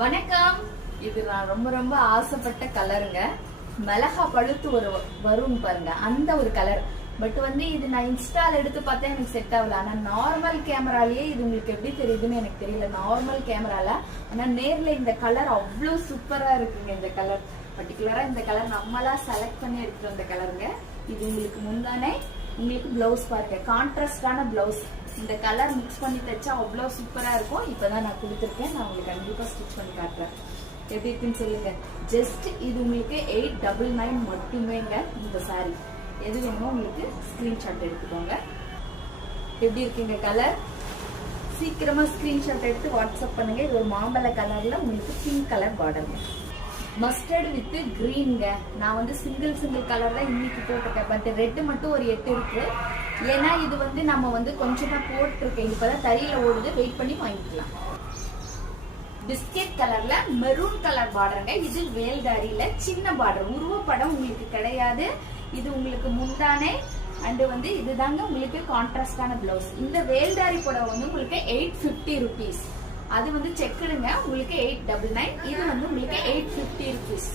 வணக்கம். இது நான் ரொம்ப ரொம்ப ஆசைப்பட்ட கலருங்க. மிளகா பழுத்து வரும் பாருங்க, அந்த ஒரு கலர். பட் இது நான் இன்ஸ்டால எடுத்து பார்த்தா எனக்கு செட் ஆகல. ஆனா நார்மல் கேமராலயே இது உங்களுக்கு எப்படி தெரியுதுன்னு எனக்கு தெரியல. நார்மல் கேமரால ஆனா நேர்ல இந்த கலர் அவ்வளவு சூப்பரா இருக்குங்க. இந்த கலர் பர்டிகுலரா இந்த கலர் நம்மளா செலக்ட் பண்ணி எடுத்துட்டு வந்த கலருங்க. இது உங்களுக்கு முந்தானே, உங்களுக்கு பிளவுஸ் பாருங்க, கான்ட்ராஸ்டான பிளவுஸ். இந்த கலர் மிக்ஸ் பண்ணி தைச்சா அவ்வளவு சூப்பரா இருக்கும். இப்பதான் நான் கொடுத்துருக்கேன். நான் உங்களுக்கு கண்டிப்பா ஸ்டிச் பண்ணி காட்டுறேன். எப்படி இருக்குன்னு சொல்லுங்க. ஜஸ்ட் இது உங்களுக்கு 899 மட்டுமேங்க. இந்த சாரி எது வேணுமோ உங்களுக்கு ஸ்கிரீன்ஷாட் எடுத்துக்கோங்க. எப்படி இருக்குங்க கலர்? சீக்கிரமா ஸ்கிரீன்ஷாட் எடுத்து வாட்ஸ்அப் பண்ணுங்க. இது ஒரு மாம்பழ கலர்ல உங்களுக்கு பிங்க் கலர் பார்டருங்க. மஸ்டர்ட் வித் கிரீன்ங்க. நான் சிங்கிள் கலர் தான் இன்னைக்கு போட்டிருக்கேன். பட் ரெட் மட்டும் ஒரு 8 இருக்கு. ஏன்னா இது நம்ம கொஞ்சம் தான் போட்டிருக்கேன். இப்பதான் தறியில ஓடுது. வெயிட் பண்ணி வாங்கிக்கலாம். பிஸ்கெட் கலர்ல மெரூன் கலர் பார்டருங்க. இது வேல்தாரியில சின்ன பார்டர், உருவப்படம் உங்களுக்கு கிடையாது. இது உங்களுக்கு முந்தானே அண்ட் இதுதாங்க உங்களுக்கு கான்ட்ராஸ்டான பிளவுஸ். இந்த வேல்தாரி புடவை உங்களுக்கு 850 ருபீஸ். அது செக்குடுங்க உங்களுக்கு 899. இது உங்களுக்கு 850 ருபீஸ்.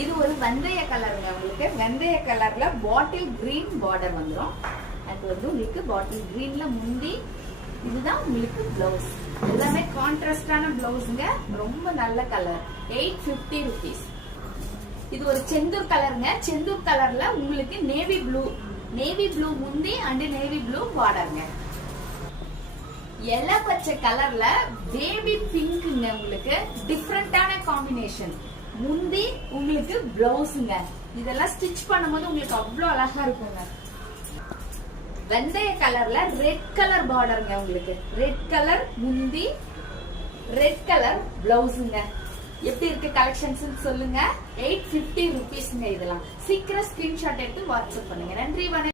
இது ஒரு வெந்தய கலருங்க. உங்களுக்கு வெந்தய கலர்ல பாட்டில் கிரீன் பார்டர் வந்துடும். அது உங்களுக்கு பாட்டில் கிரீன்ல முந்தி. இதுதான் உங்களுக்கு பிளவுஸ். எல்லாமே கான்ட்ராஸ்டான பிளவுஸ்ங்க. ரொம்ப நல்ல கலர். 850 ருபீஸ். இது ஒரு செந்தூர் கலருங்க. செந்தூர் கலர்ல உங்களுக்கு நேவி ப்ளூ முந்தி அண்ட் நேவி ப்ளூ பார்டருங்க. எல்லோ பச்சை கலர்ல பேபி பிங்க்ங்க. உங்களுக்கு டிஃபரெண்டான காம்பினேஷன். முந்தி உங்களுக்கு பிளவுஸ்ங்க. இதெல்லாம் ஸ்டிச் பண்ணும்போது உங்களுக்கு அவ்வளவு அழகா இருக்குங்க. வெந்தய கலர்ல ரெட் கலர் பார்டருங்க. உங்களுக்கு ரெட் கலர் முந்தி, ரெட் கலர் பிளவுஸ்ங்க. எப்படி இருக்கு கலெக்ஷன்ஸ் சொல்லுங்க. 850 ருபீஸ்ங்க. இதெல்லாம் சீக்கிரம் ஸ்கிரீன்ஷாட் எடுத்து வாட்ஸ்அப் பண்ணுங்க. நன்றி, வணக்கம்.